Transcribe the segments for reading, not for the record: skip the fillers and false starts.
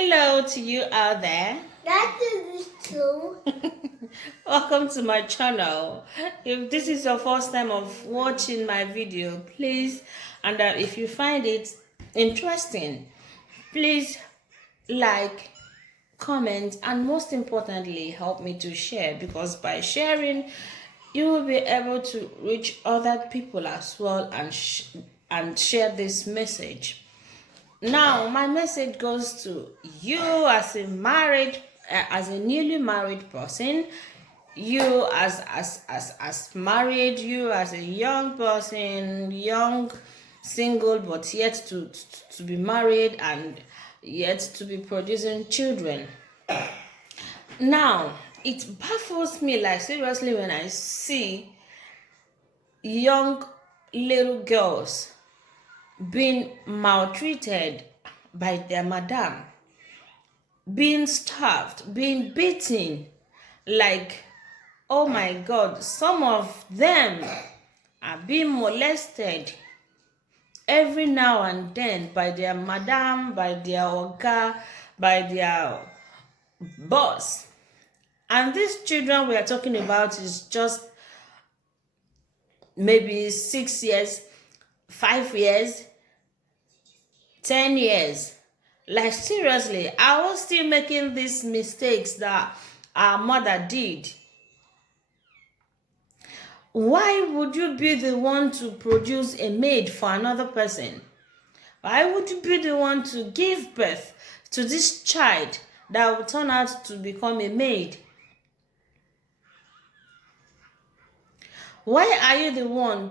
Hello to you out there. That is true. Welcome to my channel. If this is your first time of watching my video, please, and if you find it interesting, please like, comment, and most importantly, help me to share, because by sharing, you will be able to reach other people as well and share this message. Now, my message goes to you as as a newly married person, you as married, you as a young person, young, single, but yet to be married and yet to be producing children. Now, it baffles me, like, seriously, when I see young little girls being maltreated by their madam, being starved, being beaten. Like, oh my God, some of them are being molested every now and then by their madam, by their oga, by their boss. And these children we are talking about is just maybe 6 years, 5 years, 10 years. Like, seriously, I was still making these mistakes that our mother did. Why would you be the one to produce a maid for another person? Why would you be the one to give birth to this child that will turn out to become a maid? Why are you the one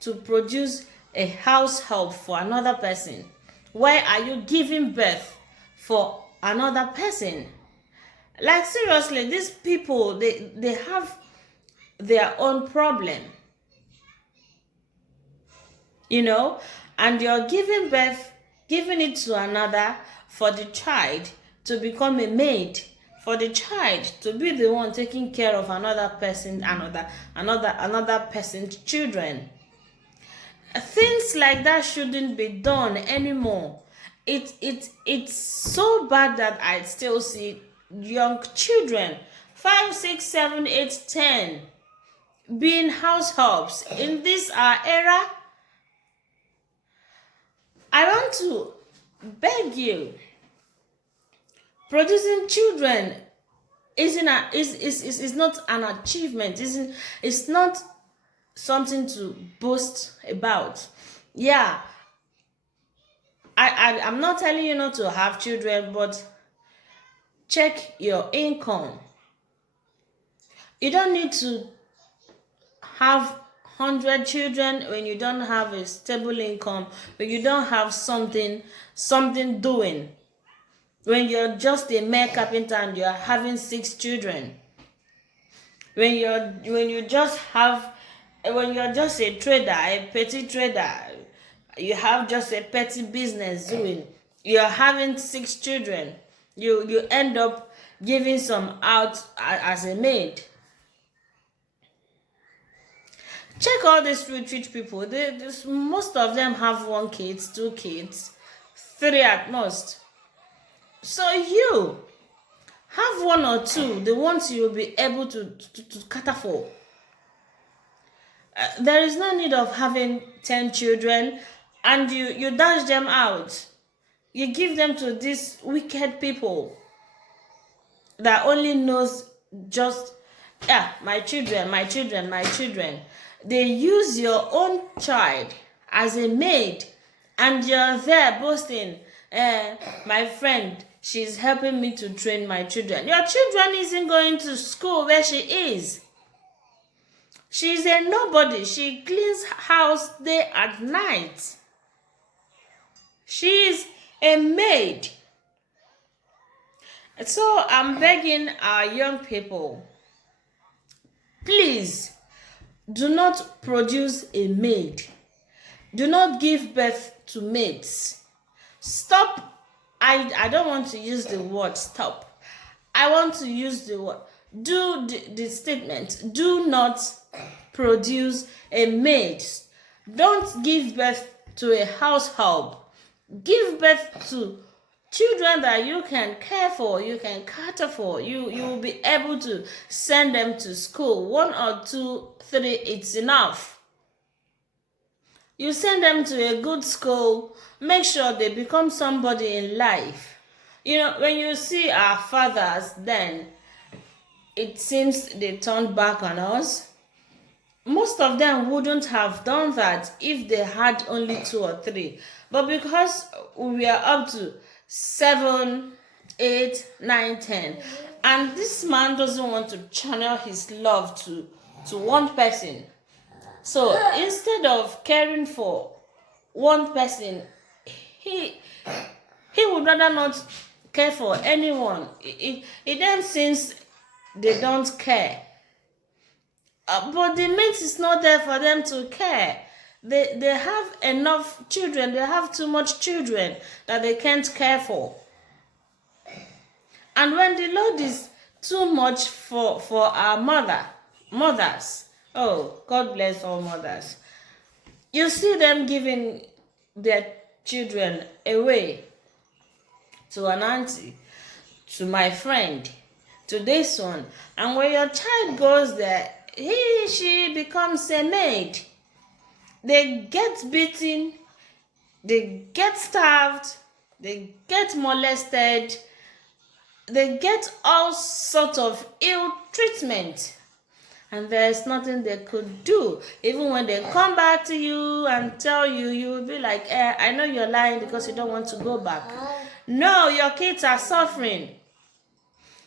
to produce a house help for another person? Why are you giving birth for another person? Like, seriously, these people, they have their own problem, and you're giving birth, giving it to another for the child to become a maid, for the child to be the one taking care of another person, another person's children. Things like that shouldn't be done anymore. It's so bad that I still see young children, 5, 6, 7, 8, 10, being house helps in this era. I want to beg you, producing children is not an achievement, it's not something to boast about. Yeah, I'm not telling you not to have children, but check your income. You don't need to have 100 children when you don't have a stable income, when you don't have something doing, when you're just a mere carpenter and you're having 6 children, when you're just a trader, a petty trader, you have just a petty business doing, you're having 6 children, you end up giving some out as a maid. Check all these rich people. Most of them have 1 kid, 2 kids, 3 at most. So you have 1 or 2, the ones you'll be able to cater for. There is no need of having 10 children and you dash them out. You give them to these wicked people that only knows just, my children, my children, my children. They use your own child as a maid and you're there boasting, my friend, she's helping me to train my children. Your children isn't going to school where she is. She's a nobody. She cleans house day and night. She's a maid. So I'm begging our young people, please, do not produce a maid. Do not give birth to maids. Stop. I don't want to use the word stop. I want to use the word, do the statement, do not produce a maid. Don't give birth to a house help. Give birth to children that you can care for, you can cater for, you will be able to send them to school. 1 or 2, 3, it's enough. You send them to a good school, make sure they become somebody in life. When you see our fathers, then it seems they turned back on us. Most of them wouldn't have done that if they had only 2 or 3. But because we are up to 7, 8, 9, 10, and this man doesn't want to channel his love to one person. So instead of caring for one person, he would rather not care for anyone. It then seems they don't care. But the mate is not there for them to care. They have enough children. They have too much children that they can't care for. And when the load is too much for our mothers, oh, God bless all mothers, you see them giving their children away to an auntie, to my friend, to this one. And when your child goes there, she becomes a maid. They get beaten, they get starved, they get molested, they get all sorts of ill treatment. And there's nothing they could do. Even when they come back to you and tell you, you will be like, I know you're lying because you don't want to go back. No, your kids are suffering.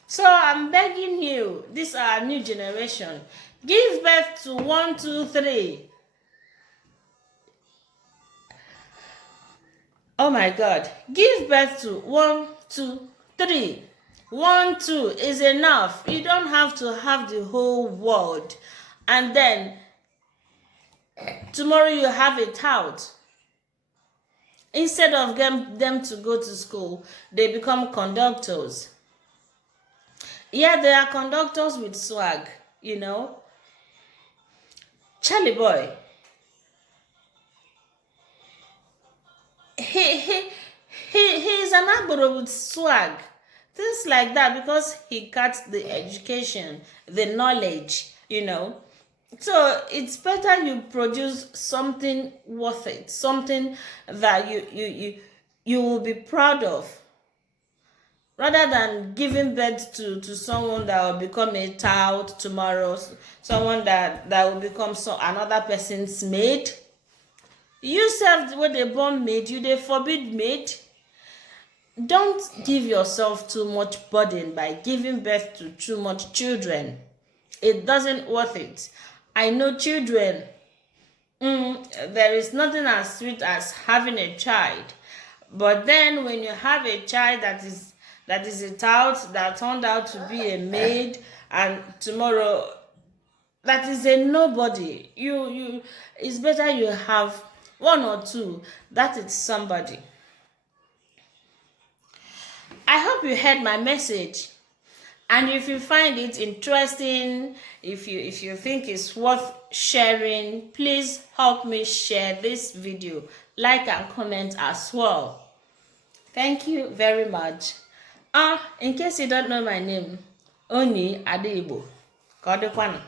So I'm begging you, this is our new generation. Give birth to 1, 2, 3. Oh my God. Give birth to 1, 2, 3. 1, 2 is enough. You don't have to have the whole world. And then tomorrow you have it out. Instead of them to go to school, they become conductors. Yeah, they are conductors with swag, Charlie boy. He's an agboro with swag. Things like that, because he got the education, the knowledge, So it's better you produce something worth it, something that you will be proud of, rather than giving birth to someone that will become a tout tomorrow, someone that will become another person's maid. You self, when they born maid, they forbid maid. Don't give yourself too much burden by giving birth to too much children. It doesn't worth it. I know children. There is nothing as sweet as having a child. But then when you have a child that is a tout, that turned out to be a maid, and tomorrow that is a nobody, it's better you have 1 or 2 that is somebody. I hope you heard my message, and if you find it interesting, if you think it's worth sharing, please help me share this video, like and comment as well. Thank you very much. In case you don't know my name, Oni Adebo. Kodekwana.